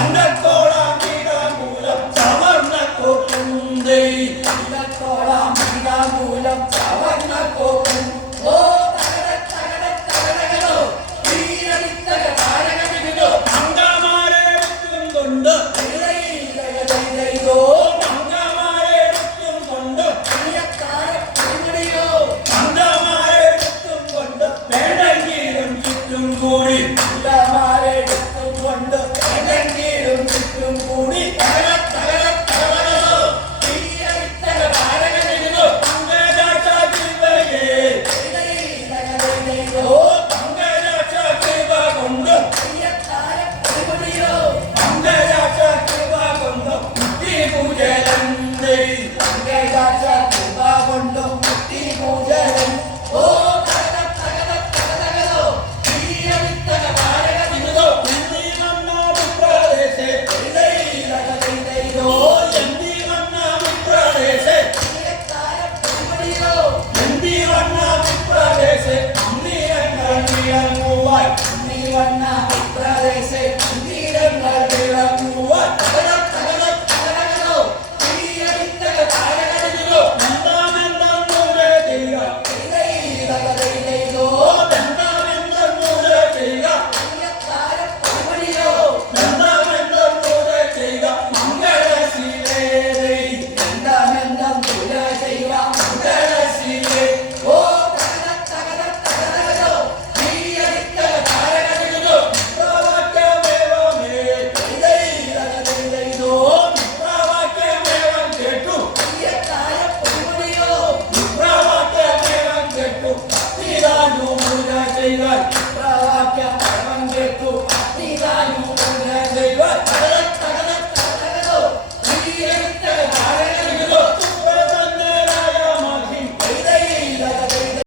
아, 안갈 거.